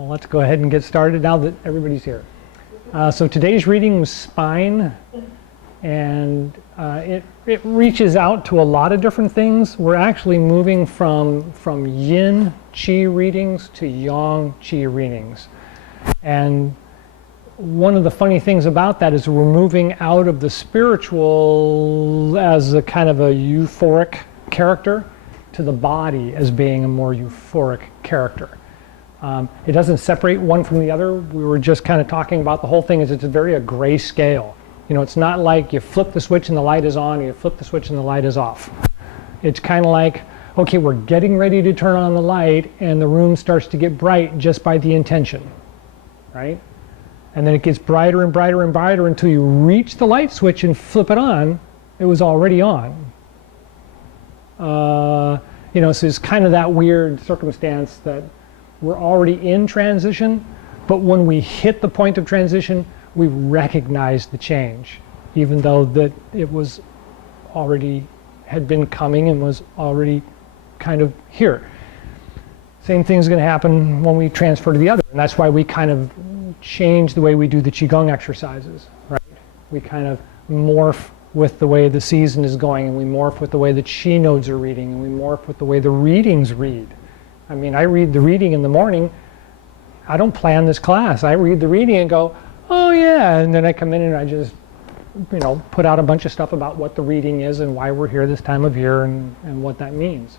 Well, let's go ahead and get started now that everybody's here. So today's reading was spine, and it reaches out to a lot of different things. We're actually moving from yin chi readings to yang chi readings. And one of the funny things about that is we're moving out of the spiritual as a kind of a euphoric character to the body as being a more euphoric character. It doesn't separate one from the other. We were just kind of talking about the whole thing is it's very a gray scale. You know, it's not like you flip the switch and the light is on, and you flip the switch and the light is off. It's kind of like, okay, we're getting ready to turn on the light and the room starts to get bright just by the intention, right? And then it gets brighter and brighter and brighter until you reach the light switch and flip it on. It was already on. You know, so it's kind of that weird circumstance that we're already in transition, but when we hit the point of transition, we recognize the change, even though that it was already, had been coming and was already kind of here. Same thing is going to happen when we transfer to the other, and that's why we kind of change the way we do the Chi Gung exercises, right? We kind of morph with the way the season is going, and we morph with the way the Chi nodes are reading, and we morph with the way the readings read. I mean, I read the reading in the morning. I don't plan this class. I read the reading and go, oh yeah, and then I come in and I just, you know, put out a bunch of stuff about what the reading is and why we're here this time of year and what that means.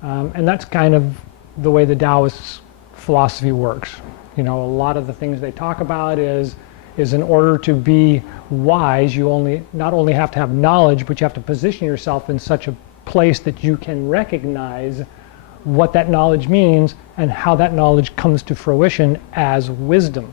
And that's kind of the way the Taoist philosophy works. You know, a lot of the things they talk about is in order to be wise, you not only have to have knowledge, but you have to position yourself in such a place that you can recognize what that knowledge means and how that knowledge comes to fruition as wisdom,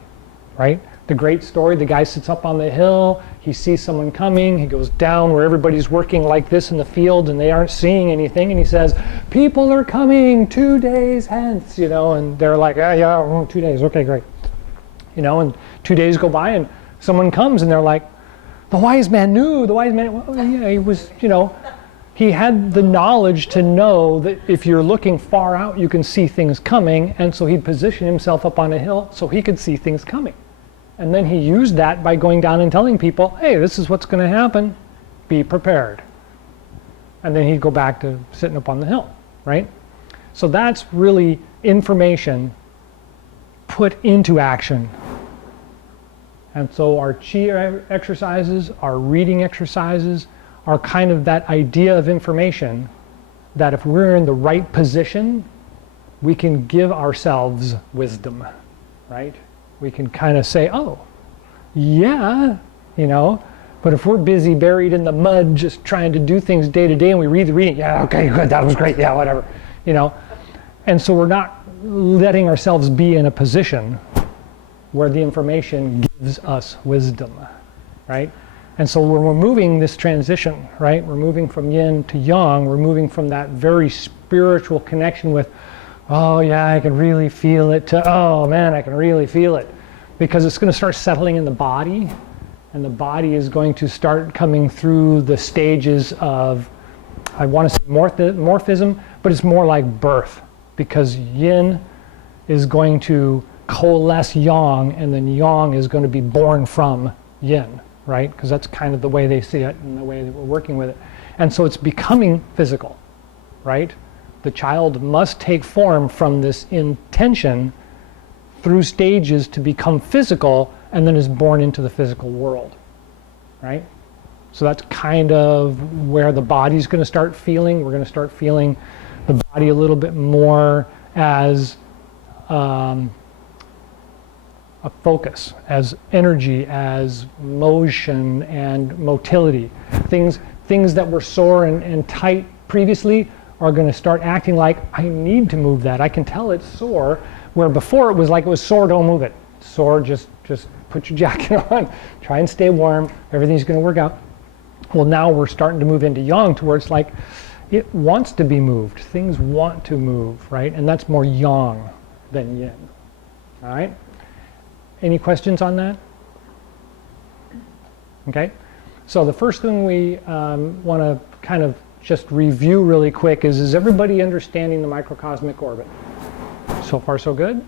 right? The great story, the guy sits up on the hill, he sees someone coming, he goes down where everybody's working like this in the field and they aren't seeing anything, and he says, people are coming 2 days hence, you know, and they're like, yeah, 2 days, okay, great. You know, and 2 days go by and someone comes and they're like, the wise man knew, the wise man, well, yeah, he was, you know, he had the knowledge to know that if you're looking far out, you can see things coming, and so he'd position himself up on a hill so he could see things coming. And then he used that by going down and telling people, hey, this is what's going to happen, be prepared. And then he'd go back to sitting up on the hill, right? So that's really information put into action. And so our Chi exercises, our reading exercises, are kind of that idea of information that if we're in the right position, we can give ourselves wisdom, right? We can kind of say, oh, yeah, you know, but if we're busy buried in the mud just trying to do things day to day and we read the reading, yeah, okay, good, that was great, yeah, whatever, you know. And so we're not letting ourselves be in a position where the information gives us wisdom, right? And so when we're moving this transition, right, we're moving from yin to yang, we're moving from that very spiritual connection with, oh yeah, I can really feel it, to, oh man, I can really feel it. Because it's going to start settling in the body, and the body is going to start coming through the stages of, I want to say morphism, but it's more like birth. Because yin is going to coalesce yang, and then yang is going to be born from yin. Right? Because that's kind of the way they see it and the way that we're working with it. And so it's becoming physical, right? The child must take form from this intention through stages to become physical, and then is born into the physical world, right? So that's kind of where the body's going to start feeling. We're going to start feeling the body a little bit more as a focus, as energy, as motion and motility. Things that were sore and tight previously are going to start acting like, I need to move that. I can tell it's sore, where before it was like it was sore, don't move it. Sore, just put your jacket on, try and stay warm, everything's going to work out. Well, now we're starting to move into yang, to where it's like, it wants to be moved. Things want to move, right? And that's more yang than yin, all right? Any questions on that? Okay, so the first thing we want to kind of just review really quick is everybody understanding the microcosmic orbit? So far so good?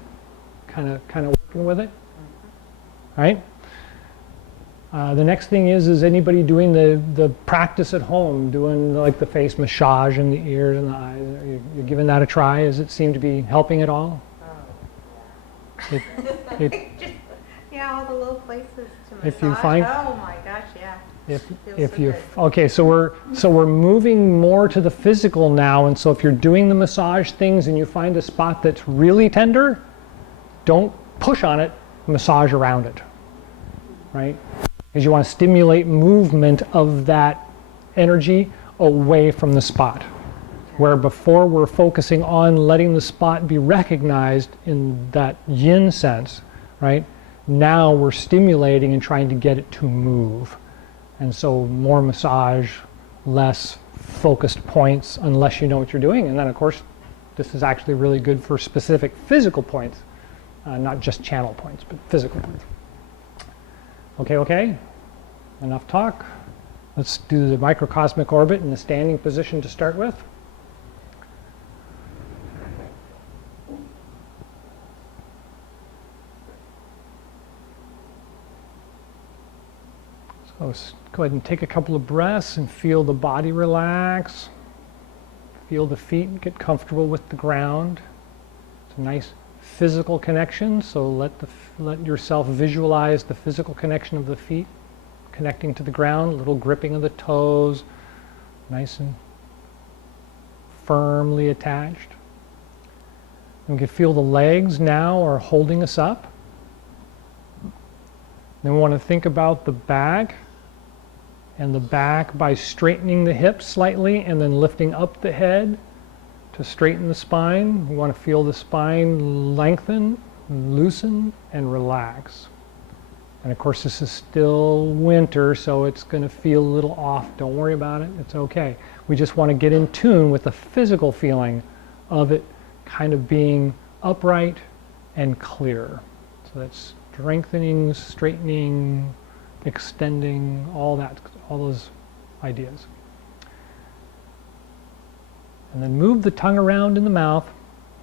kind of working with it. Right? The next thing is anybody doing the practice at home, doing like the face massage in the ears and the eyes? You're giving that a try? Does it seem to be helping at all? Oh, yeah. Yeah, all the little places to massage. If you find, oh my gosh, yeah. If you okay, so we're moving more to the physical now, and so if you're doing the massage things and you find a spot that's really tender, don't push on it, massage around it, right? Because you want to stimulate movement of that energy away from the spot. Where before we're focusing on letting the spot be recognized in that yin sense, right? Now we're stimulating and trying to get it to move. And so more massage, less focused points, unless you know what you're doing. And then of course, this is actually really good for specific physical points, not just channel points, but physical points. Okay, enough talk. Let's do the microcosmic orbit in the standing position to start with. So let's go ahead and take a couple of breaths and feel the body relax. Feel the feet get comfortable with the ground. It's a nice physical connection, so let yourself visualize the physical connection of the feet connecting to the ground, a little gripping of the toes, nice and firmly attached. And we can feel the legs now are holding us up. Then we want to think about the back, and the back by straightening the hips slightly and then lifting up the head to straighten the spine. We want to feel the spine lengthen, loosen, and relax. And of course this is still winter, so it's going to feel a little off. Don't worry about it. It's okay. We just want to get in tune with the physical feeling of it kind of being upright and clear. So that's strengthening, straightening, extending, all those ideas. And then move the tongue around in the mouth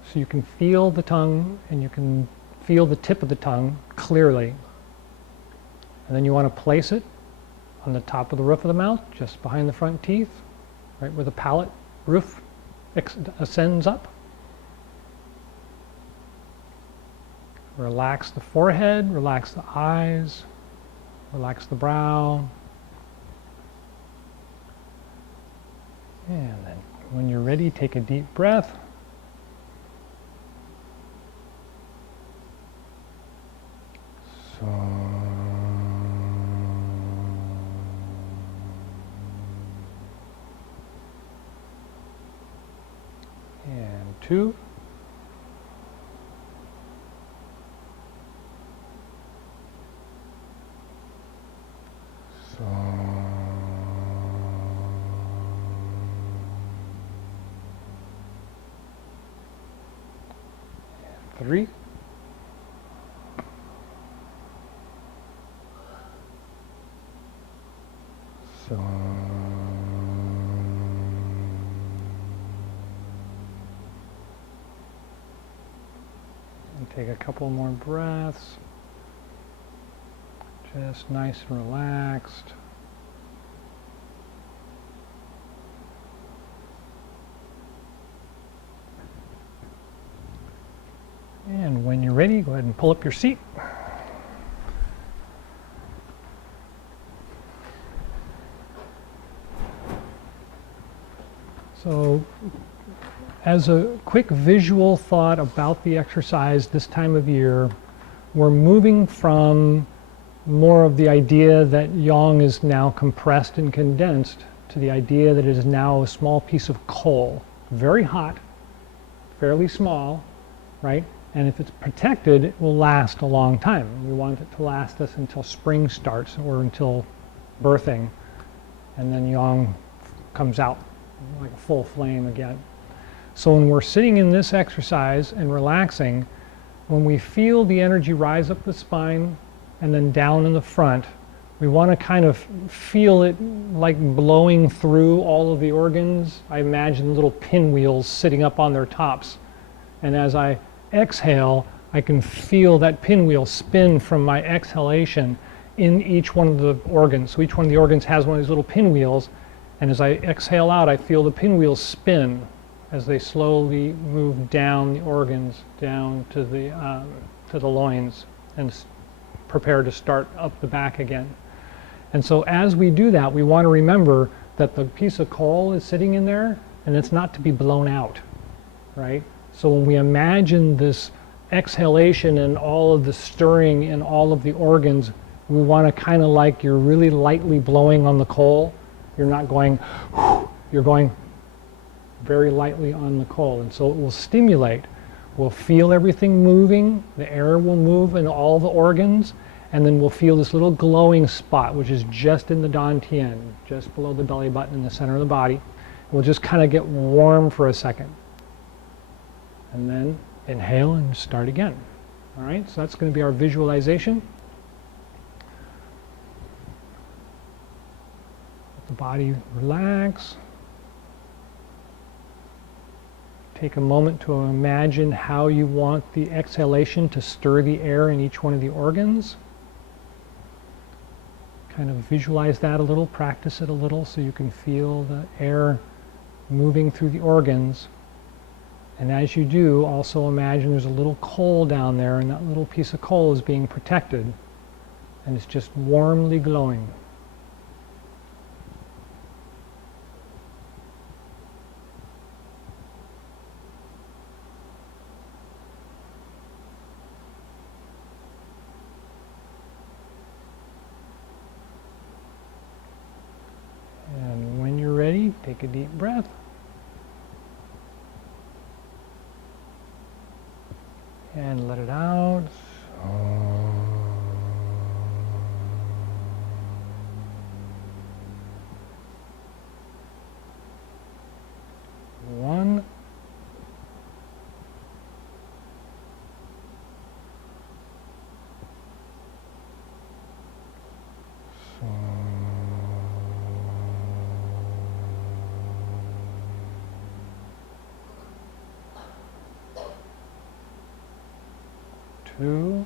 so you can feel the tongue and you can feel the tip of the tongue clearly. And then you want to place it on the top of the roof of the mouth, just behind the front teeth, right where the palate roof ascends up. Relax the forehead, relax the eyes, relax the brow. And then when you're ready, take a deep breath. So, and 2. So, 3. So, and take a couple more breaths. Just nice and relaxed. And when you're ready, go ahead and pull up your seat. So, as a quick visual thought about the exercise this time of year, we're moving from more of the idea that yang is now compressed and condensed to the idea that it is now a small piece of coal, very hot, fairly small, right? And if it's protected, it will last a long time. We want it to last us until spring starts or until birthing, and then yang comes out like a full flame again. So when we're sitting in this exercise and relaxing, when we feel the energy rise up the spine and then down in the front, we want to kind of feel it like blowing through all of the organs. I imagine little pinwheels sitting up on their tops. And as I exhale, I can feel that pinwheel spin from my exhalation in each one of the organs. So each one of the organs has one of these little pinwheels, and as I exhale out, I feel the pinwheels spin as they slowly move down the organs, down to the loins, and prepare to start up the back again. And so as we do that, we want to remember that the piece of coal is sitting in there, and it's not to be blown out, right? So when we imagine this exhalation and all of the stirring in all of the organs, we want to kind of like you're really lightly blowing on the coal. You're not going, you're going very lightly on the coal. And so it will stimulate. We'll feel everything moving. The air will move in all the organs. And then we'll feel this little glowing spot, which is just in the dantian, just below the belly button in the center of the body. We'll just kind of get warm for a second. And then inhale and start again. All right, so that's going to be our visualization. Let the body relax. Take a moment to imagine how you want the exhalation to stir the air in each one of the organs. Kind of visualize that a little, practice it a little so you can feel the air moving through the organs. And as you do, also imagine there's a little coal down there, and that little piece of coal is being protected, and it's just warmly glowing. And when you're ready, take a deep breath. And let it out. One. Two.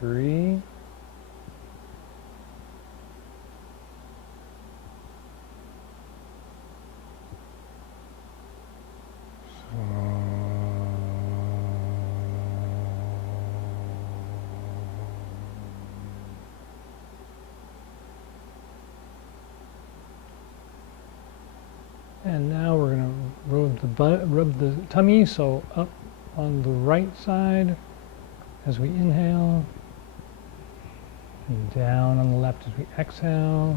Three. And now we're going to rub the tummy, so up on the right side as we inhale, and down on the left as we exhale.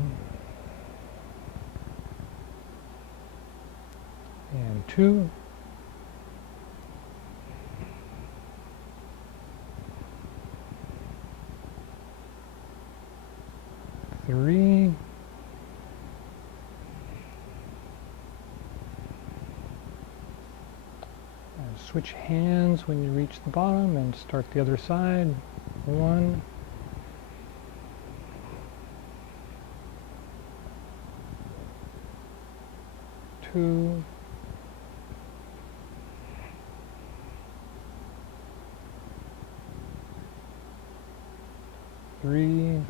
And two. Three. Switch hands when you reach the bottom and start the other side. One. Two. Three.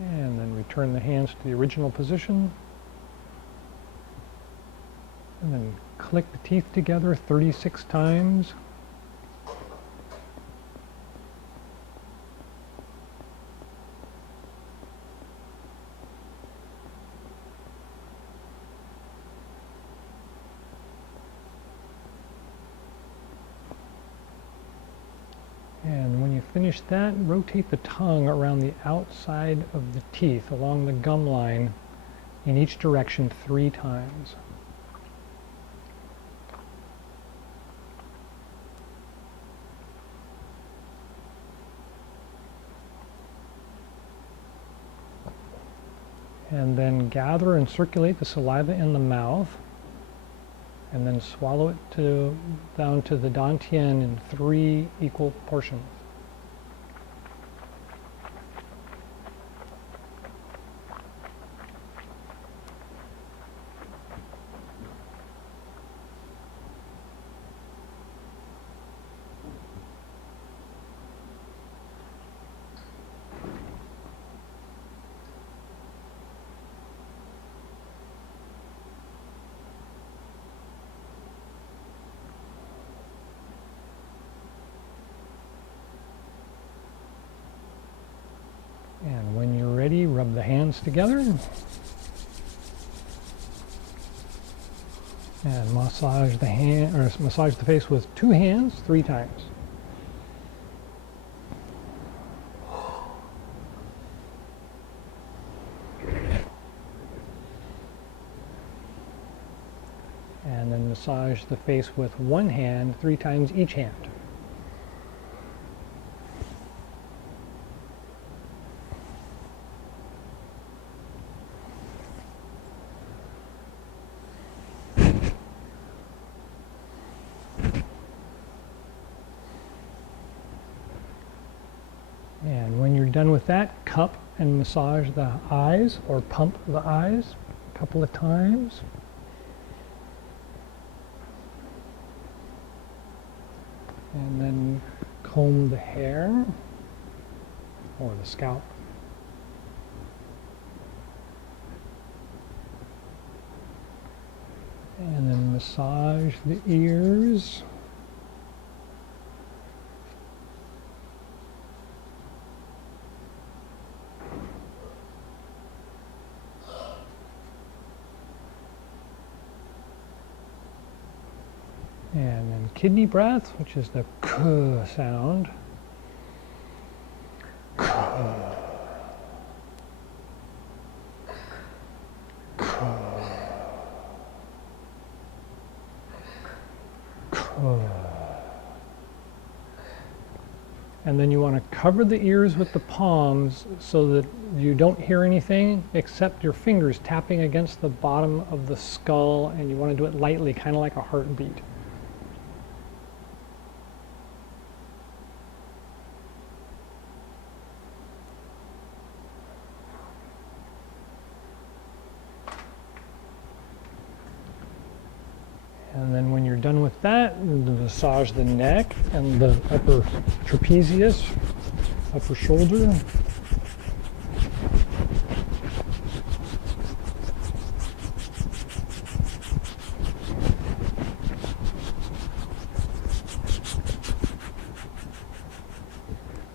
And then return the hands to the original position. And then click the teeth together 36 times. And when you finish that, rotate the tongue around the outside of the teeth along the gum line in each direction 3 times. And then gather and circulate the saliva in the mouth. And then swallow it down to the dantian in 3 equal portions. And when you're ready, rub the hands together and massage the face with 2 hands 3 times. And then massage the face with 1 hand 3 times each hand. And when you're done with that, cup and massage the eyes or pump the eyes a couple of times. And then comb the hair or the scalp. And then massage the ears. And then kidney breath, which is the k sound. K. K. K. And then you want to cover the ears with the palms so that you don't hear anything except your fingers tapping against the bottom of the skull, and you want to do it lightly, kind of like a heartbeat. And then when you're done with that, massage the neck and the upper trapezius, upper shoulder.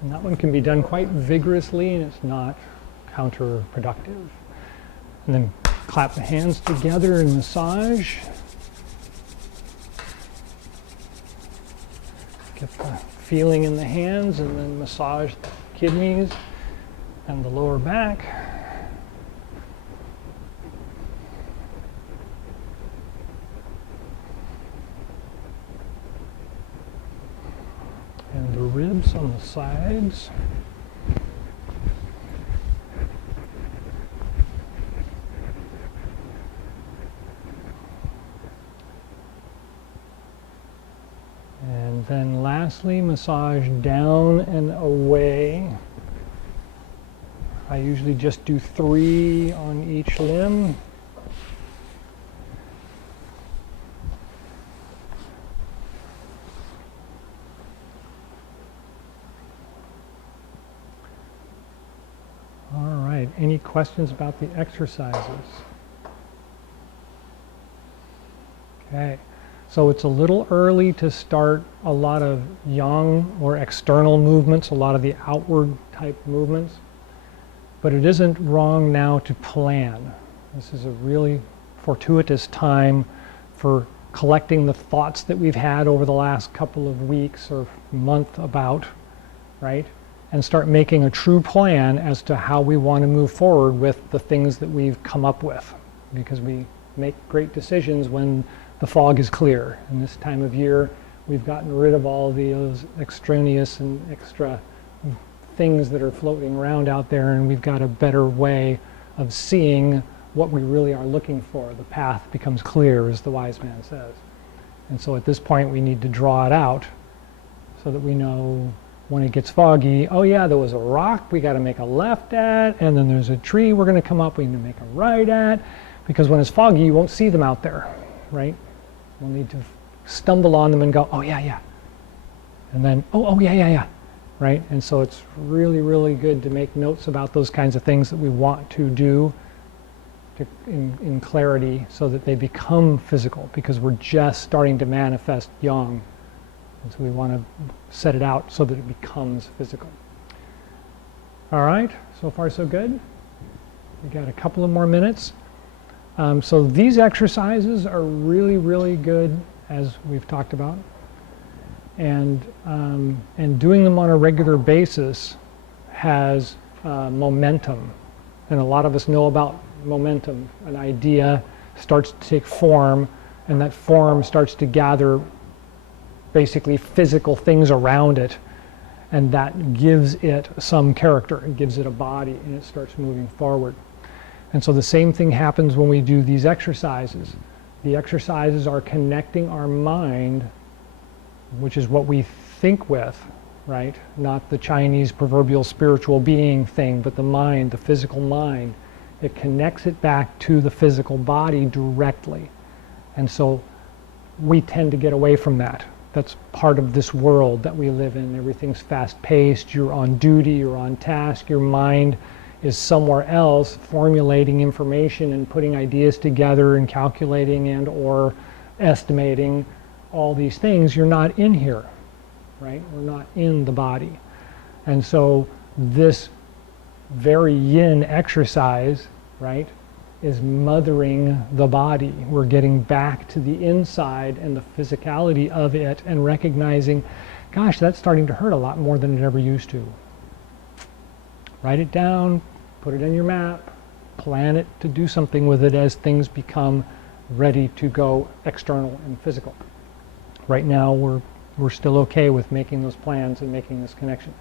And that one can be done quite vigorously, and it's not counterproductive. And then clap the hands together and massage. Get the feeling in the hands, and then massage the kidneys and the lower back. And the ribs on the sides. And then lastly, massage down and away. I usually just do 3 on each limb. All right, any questions about the exercises? Okay. So it's a little early to start a lot of yang or external movements, a lot of the outward type movements, but it isn't wrong now to plan. This is a really fortuitous time for collecting the thoughts that we've had over the last couple of weeks or month about, right? And start making a true plan as to how we want to move forward with the things that we've come up with, because we make great decisions when the fog is clear. And this time of year, we've gotten rid of all those extraneous and extra things that are floating around out there, and we've got a better way of seeing what we really are looking for. The path becomes clear, as the wise man says. And so at this point we need to draw it out so that we know when it gets foggy, oh yeah, there was a rock we got to make a left at, and then there's a tree we're going to come up, we need to make a right at, because when it's foggy you won't see them out there, right? We'll need to stumble on them and go, oh yeah, yeah. And then, oh yeah, yeah, yeah. Right? And so it's really, really good to make notes about those kinds of things that we want to do in clarity so that they become physical, because we're just starting to manifest yang. And so we want to set it out so that it becomes physical. All right, so far so good. We got a couple of more minutes. So these exercises are really, really good, as we've talked about. And doing them on a regular basis has momentum. And a lot of us know about momentum. An idea starts to take form, and that form starts to gather basically physical things around it, and that gives it some character. It gives it a body, and it starts moving forward. And so the same thing happens when we do these exercises. The exercises are connecting our mind, which is what we think with, right? Not the Chinese proverbial spiritual being thing, but the mind, the physical mind. It connects it back to the physical body directly. And so we tend to get away from that. That's part of this world that we live in. Everything's fast-paced, you're on duty, you're on task, your mind is somewhere else formulating information and putting ideas together and calculating and or estimating all these things. You're not in here, right? We're not in the body. And so this very yin exercise, right, is mothering the body. We're getting back to the inside and the physicality of it and recognizing, gosh, that's starting to hurt a lot more than it ever used to. Write it down, put it in your map, plan it to do something with it as things become ready to go external and physical. Right now we're still okay with making those plans and making this connection.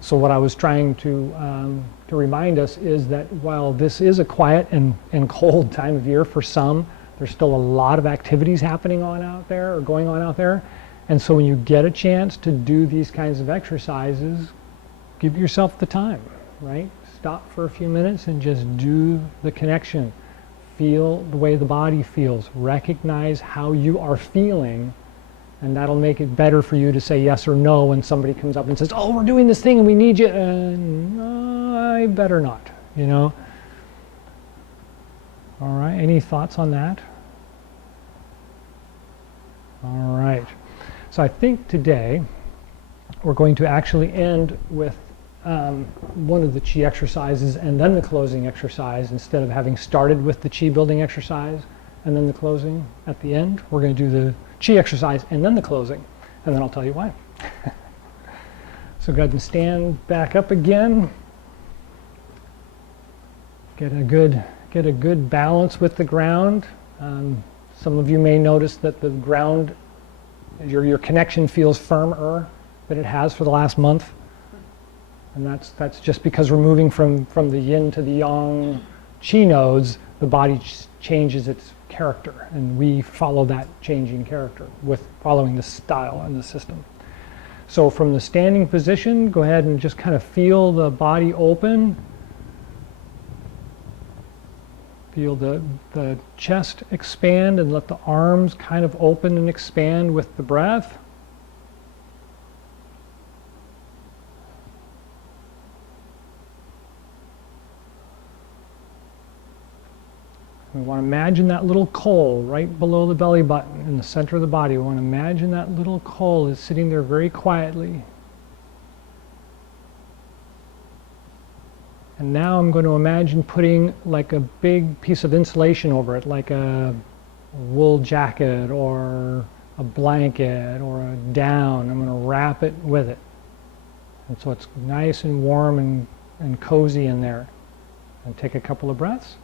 So what I was trying to remind us is that while this is a quiet and cold time of year for some, there's still a lot of activities happening on out there or going on out there. And so when you get a chance to do these kinds of exercises, give yourself the time, right? Stop for a few minutes and just do the connection. Feel the way the body feels. Recognize how you are feeling. And that'll make it better for you to say yes or no when somebody comes up and says, oh, we're doing this thing and we need you. No, I better not, you know. All right, any thoughts on that? All right. So I think today we're going to actually end with one of the Chi exercises and then the closing exercise, instead of having started with the Chi building exercise and then the closing at the end. We're going to do the Chi exercise and then the closing, and then I'll tell you why. So go ahead and stand back up again. Get a good balance with the ground. Some of you may notice that the ground, your connection feels firmer than it has for the last month. And that's just because we're moving from the yin to the yang Chi nodes. The body changes its character, and we follow that changing character with following the style and the system. So from the standing position, go ahead and just kind of feel the body open. Feel the chest expand and let the arms kind of open and expand with the breath. We want to imagine that little coal right below the belly button in the center of the body. We want to imagine that little coal is sitting there very quietly. And now I'm going to imagine putting like a big piece of insulation over it, like a wool jacket or a blanket or a down. I'm going to wrap it with it. And so it's nice and warm and cozy in there. And take a couple of breaths.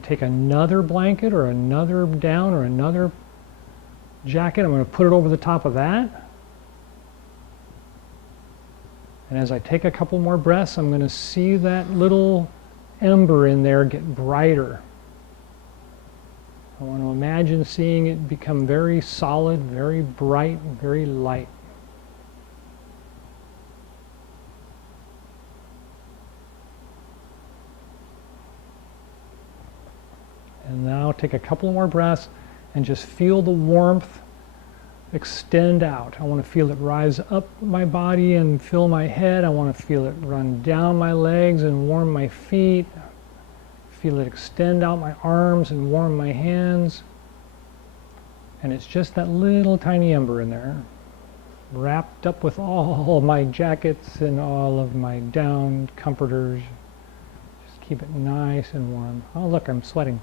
going to take another blanket or another down or another jacket. I'm going to put it over the top of that. And as I take a couple more breaths, I'm going to see that little ember in there get brighter. I want to imagine seeing it become very solid, very bright, very light. And now take a couple more breaths and just feel the warmth extend out. I want to feel it rise up my body and fill my head. I want to feel it run down my legs and warm my feet. Feel it extend out my arms and warm my hands. And it's just that little tiny ember in there, wrapped up with all my jackets and all of my down comforters. Just keep it nice and warm. Oh, look, I'm sweating.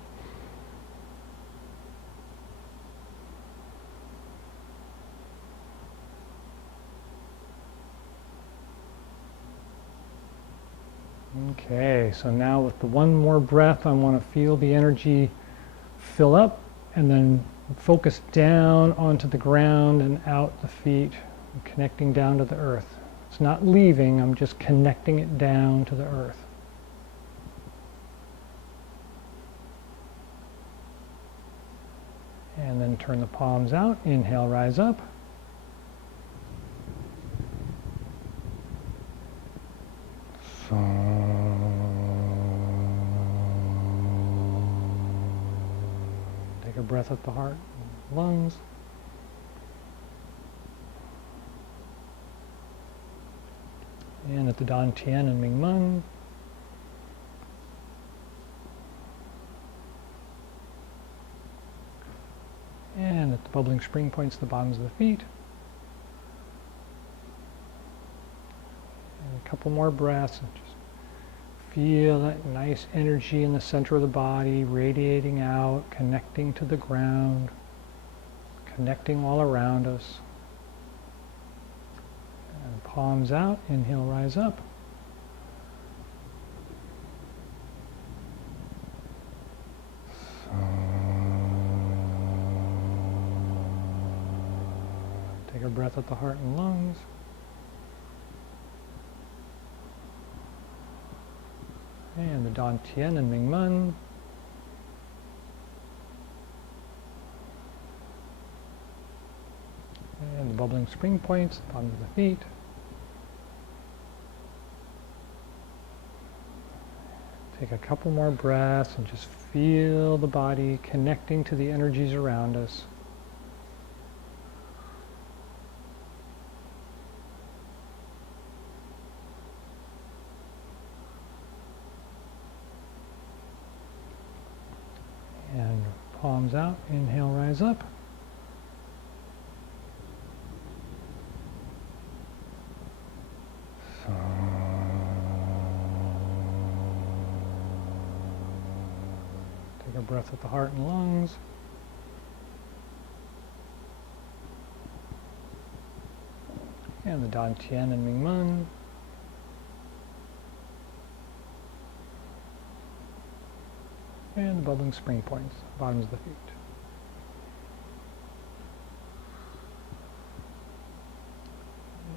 Okay, so now with the one more breath, I want to feel the energy fill up and then focus down onto the ground and out the feet, and connecting down to the earth. It's not leaving, I'm just connecting it down to the earth. And then turn the palms out, inhale, rise up. Take a breath at the heart and lungs. And at the Dantian and Mingmen. And at the bubbling spring points, the bottoms of the feet. A couple more breaths and just feel that nice energy in the center of the body radiating out, connecting to the ground, connecting all around us. And palms out, inhale, rise up. Take a breath at the heart and lungs. And the Dantian and Mingmen. And the bubbling spring points, the bottoms of the feet. Take a couple more breaths and just feel the body connecting to the energies around us. And palms out, inhale, rise up. Take a breath at the heart and lungs. And the Dantian and Mingmen. And the bubbling spring points, bottoms of the feet.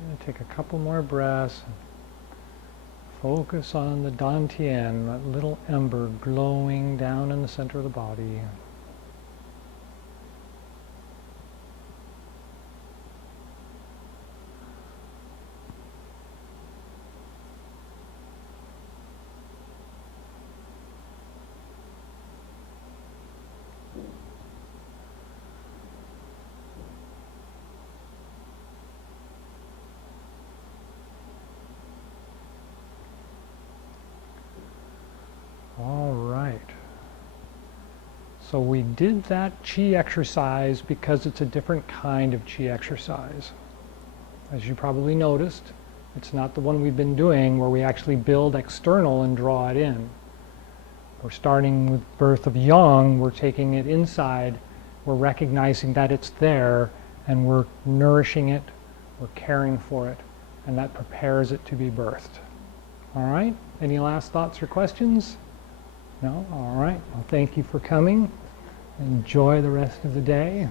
And take a couple more breaths. Focus on the Dantian, that little ember glowing down in the center of the body. All right. So we did that Chi exercise because it's a different kind of Chi exercise. As you probably noticed, it's not the one we've been doing where we actually build external and draw it in. We're starting with birth of Yang, we're taking it inside, we're recognizing that it's there, and we're nourishing it, we're caring for it, and that prepares it to be birthed. All right? Any last thoughts or questions? No? All right. Well, thank you for coming. Enjoy the rest of the day.